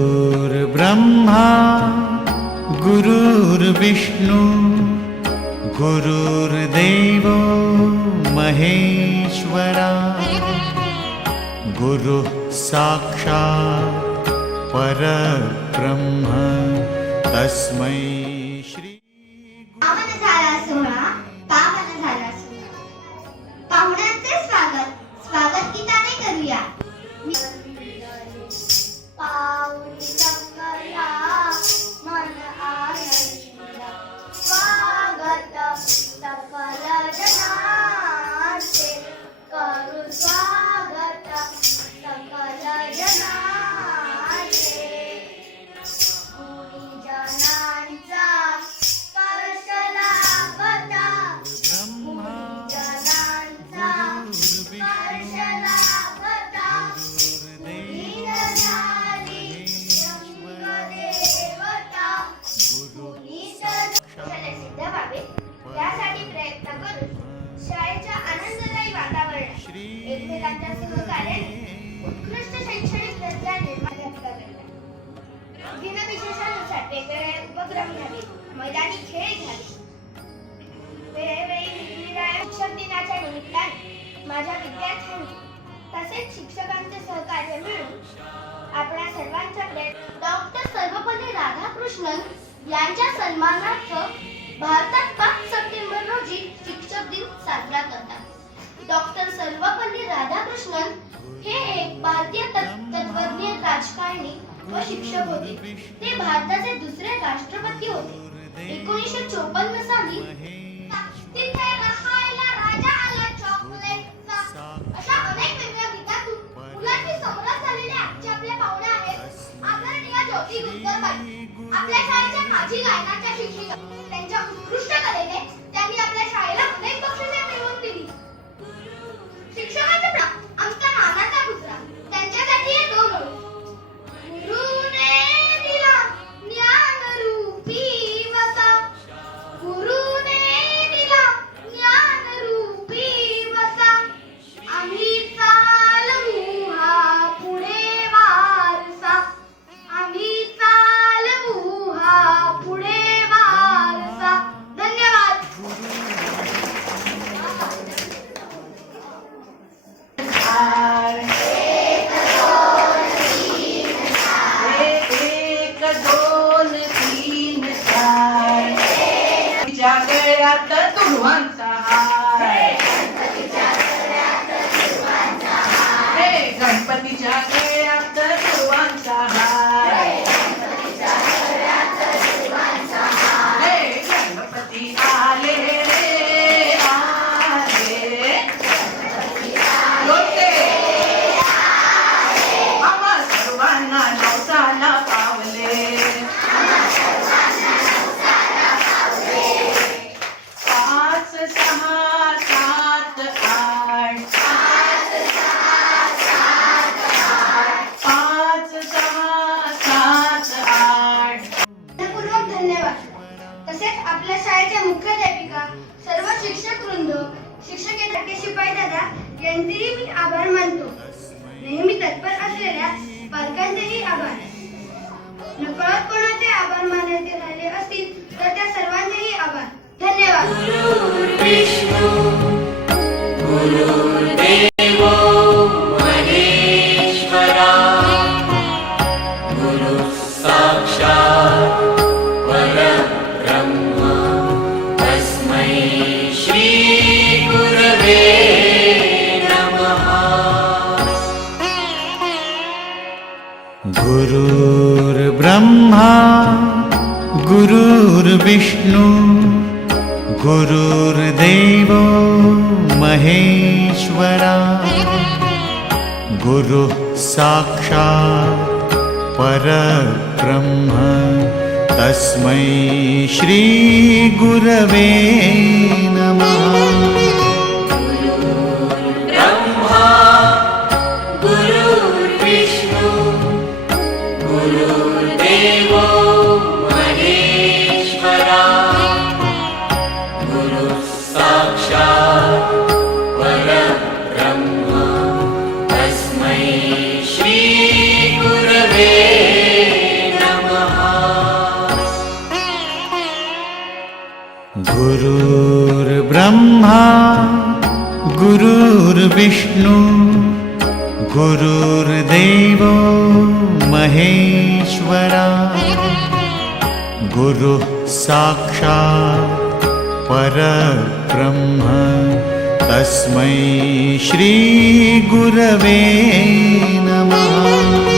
गुरुर्ब्रह्मा गुरुर्विष्णु गुरुर्देवो महेश्वरा गुरुः साक्षात् परब्रह्म तस्मै श्री पावन झाला सोहळा, पावन झाला सोहळा. पाहुण्यांचे स्वागत गीताने करूया. पाऊली सकला मन आनंदिला, स्वागत सकल जनाचे, करू स्वागत सकल जनाचे. गुणीजनांचा स्पर्श लाभता, गुणीजनांचा स्पर्श लाभता, लीन झाली देवता. गुणीत सिद्ध व्हावे यासाठी प्रयत्न करून शाळेच्या आनंददायी वातावरणात एकमेकांच्या सहकार्याने उत्कृष्ट शैक्षणिक दर्जा निर्माण करणे. दिनविशेषानुसार वेगवेगळे उपक्रम घ्यावे, मैदानी खेळ घ्यावे. वेळोवेळी निरनिराळ्या शिक्षक दिनाच्या निमित्ताने माझ्या विद्यार्थ्यांनी तसेच शिक्षकांचे सहकार्य मिळून आपल्या सर्वांच्या प्रयत्न. डॉक्टर सर्वपल्ली राधाकृष्णन यांच्या सन्मानार्थ भारतात 5 सप्टेंबर रोजी शिक्षक दिन साजरा करतात. डॉक्टर सर्वपल्ली राधाकृष्णन हे एक भारतीय तत्त्वज्ञ, राजकारणी व शिक्षक होते. ते भारताचे दुसरे राष्ट्रपती होते. 1954 साली तिथे राहायला राजा आला चॉकलेटचा, अशा अनेक वेगळ्या गीतातून मुलांची समरस झालेले आजचे आपले पाहुणे आहेत आदरणीय ज्योती गुजरबाई. आपल्या शाळेच्या माजी गायनाच्या शिक्षिका. त्यांच्या उत्कृष्ट कलेने त्यांनी आपल्या शाळेला अनेक बक्षिसे मिळवून दिली. शिक्षकांचे आमचा नानाचा गुजरा. त्यांच्यासाठी हे 2 ओळी. गुरुने दिला ज्ञानरूपी वसा, गुरुने दिला ज्ञानरूपी वसा, आम्ही चालवू हा पुढे वारसा, आम्ही चालवू हा पुढे वारसा. धन्यवाद. गणपतीच्या गळ्यात तुरवांचा हार, हे गणपतीच्या गळ्यात तुरवांचा हार, हे गणपती आले रे आले, लोटे आम्हा सर्वांना नवसाला पावले. 5, 6, 7, 8 5, 6, 7, 8. मनपूर्वक धन्यवाद. तसेच आपल्या शाळेच्या मुख्याध्यापिका, सर्व शिक्षक वृंद, शिक्षकेतर शिपाई दादा यांचेही मी आभार मानतो. नेहमी तत्पर असलेल्या पालकांचेही आभार. नकळत कोणाचे आभार मानायचे राहिले असतील तर त्या सर्वांचेही आभार. धन्यवाद. विष्णु गुरुर्देवो महेश्वरा गुरुः साक्षात् परब्रह्म तस्मै श्री गुरवे नमः. गुरुर्ब्रह्मा गुरुर्विष्णु गुरुर्देवो महेश्वरा गुरुः साक्षात् परब्रह्म तस्मै श्री गुरवे नमः. ब्रह्मा गुरुर्विष्णु गुरुर्देवो महेश्वरा गुरुः साक्षात् परब्रह्म तस्मै श्री गुरवे गुरुर्विष्णु गुरुर्देवो महेश्वरा गुरुः साक्षात् परब्रह्म तस्मै श्री गुरवे नमः।